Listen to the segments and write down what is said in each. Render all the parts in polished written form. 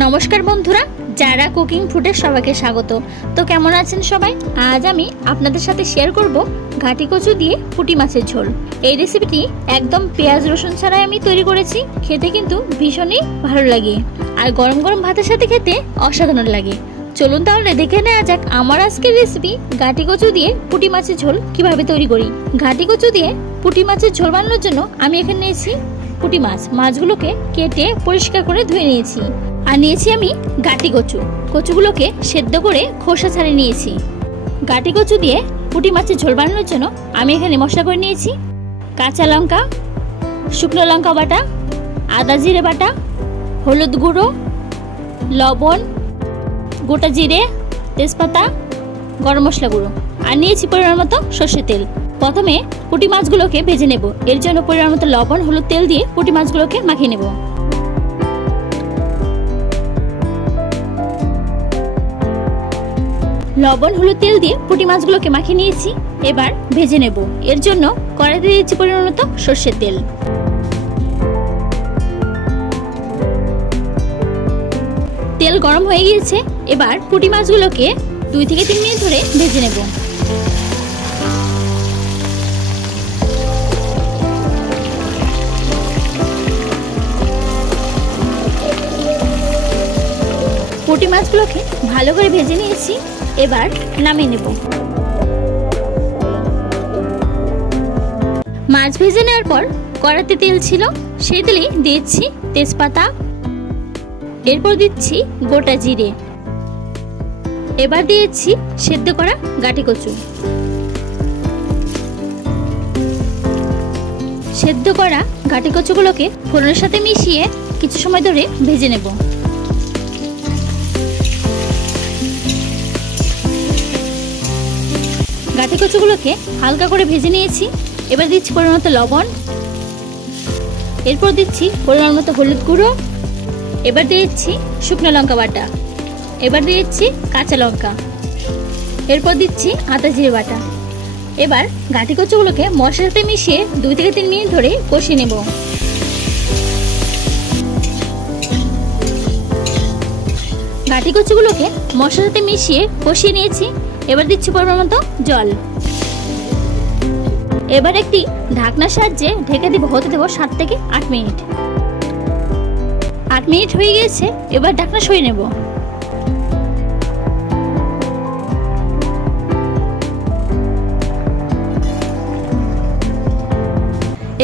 नमस्कार बंधुरा Zara cooking फुडे सबाइके स्वागत। तो केमन आছেন सबाई? आज आमी आपनादेर साथे शेयर करब घाटी कचु दिए पुटी माछेर झोल। এই রেসিপিটি একদম পেঁয়াজ রসুন ছাড়াই আমি তৈরি করেছি। খেতে কিন্তু ভীষণই ভালো লাগে আর গরম গরম ভাতের সাথে খেতে অসাধারণ লাগে। চলুন তাহলে দেখে নেওয়া যাক আমার আজকের রেসিপি ঘাটি কচু দিয়ে পুটি মাছের ঝোল কিভাবে তৈরি করি। ঘাটি কচু দিয়ে পুটি মাছের ঝোল বানানোর জন্য আমি এখানে নিয়েছি পুটি মাছ। মাছগুলোকে কেটে পরিষ্কার করে ধুয়ে নিয়েছি। আর নিয়েছি আমি ঘাটি কচু। কচুগুলোকে সেদ্ধ করে খোসা ছাড়িয়ে নিয়েছি। ঘাটি কচু দিয়ে পুটি মাছের ঝোল বানানোর জন্য আমি এখানে মশলা করে নিয়েছি কাঁচা লঙ্কা, শুকনো লঙ্কা বাটা, আদা জিরে বাটা, হলুদ গুঁড়ো, লবণ, গোটা জিরে, তেজপাতা, গরম মশলা গুঁড়ো আর নিয়েছি পরিমাণ মতো সরষের তেল। প্রথমে পুটি মাছগুলোকে ভেজে নেব। এর জন্য পরিমাণ মতো লবণ হলুদ তেল দিয়ে পুটি মাছগুলোকে মাখিয়ে নেব। লবণ হলুদ তেল দিয়ে পুটি মাছগুলোকে মাখিয়ে নিয়েছি। এবার ভেজে নেব। এর জন্য কড়াইতে দিয়েছি পরিমাণ মতো সরষের তেল। তেল গরম হয়ে গিয়েছে। এবার পুটি মাছগুলোকে 2 থেকে 3 মিনিট ধরে ভেজে নেব। পুটি মাছগুলোকে ভালো করে ভেজে নিয়েছি। এবার নামিয়ে নেব। মাছ ভেজে নেওয়ার পর কড়াইতে তেল ছিল, সেই তেলে দিচ্ছি তেজপাতা, এরপর দিচ্ছি গোটা জিরে, এবার দিয়েছি সেদ্ধ করা ঘাটি কচু। সেদ্ধ করা ঘাটি কচুগুলোকে ফোড়নের সাথে মিশিয়ে কিছু সময় ধরে ভেজে নেব। ঘাটি কচুগুলোকে হালকা করে ভেজে নিয়েছি। এবার দিচ্ছি পরিমাণ মতো লবণ, এরপর দিচ্ছি পরিমাণ মতো হলুদ গুঁড়ো, এবার দিচ্ছি শুকনো লঙ্কা বাটা, এবার দিচ্ছি কাঁচা লঙ্কা, এরপর দিচ্ছি আদা জিরে বাটা। এবার ঘাটি কচুগুলোকে মশলার সাথে মিশিয়ে 2 থেকে 3 মিনিট ধরে কষিয়ে নেব। ঘাটি কচুগুলোকে মশলার সাথে মিশিয়ে কষিয়ে নিয়েছি। এবার দিচ্ছি পরিমাণ মতো জল। এবার একটি ঢাকনার সাহায্যে ঢেকে দিব। হতে দেব 7 থেকে 8 মিনিট। 8 মিনিট হয়ে গেছে। এবার ঢাকনা সরিয়ে নেব।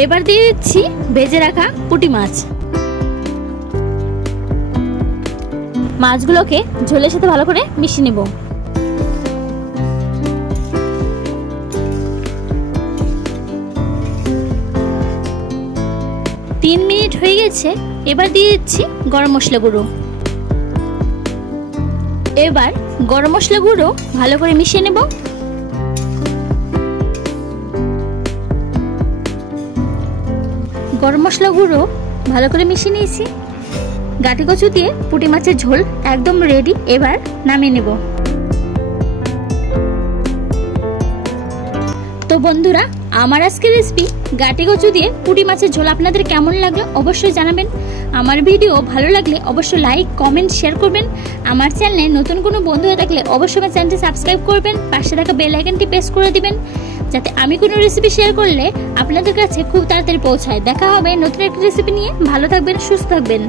এবার দিয়ে দিচ্ছি ভেজে রাখা পুটি মাছ। মাছগুলোকে ঝোলের সাথে ভালো করে মিশিয়ে নেব। 3 মিনিট হয়ে গেছে। এবার দিয়ে দিচ্ছি গরম মশলা গুঁড়ো। এবার গরম মশলা গুঁড়ো ভালো করে মিশিয়ে নেব। গরম মশলা গুঁড়ো ভালো করে মিশিয়ে নিয়েছি। ঘাটি কচু দিয়ে পুটি মাছের ঝোল একদম রেডি। এবার নামিয়ে নেব। তো বন্ধুরা, আমার আজকের রেসিপি ঘাটি কচু দিয়ে পুটি মাছের ঝোল আপনাদের কেমন লাগলো অবশ্যই জানাবেন। আমার ভিডিও ভালো লাগলে অবশ্যই লাইক কমেন্ট শেয়ার করবেন। আমার চ্যানেলে নতুন কোনো বন্ধু হয়ে থাকলে অবশ্যই আমার চ্যানেলটি সাবস্ক্রাইব করবেন। পাশে থাকা বেল আইকনটি প্রেস করে দিবেন যাতে আমি কোনো রেসিপি শেয়ার করলে আপনাদের কাছে খুব তাড়াতাড়ি পৌঁছায়। দেখা হবে নতুন একটা রেসিপি নিয়ে। ভালো থাকবেন, সুস্থ থাকবেন।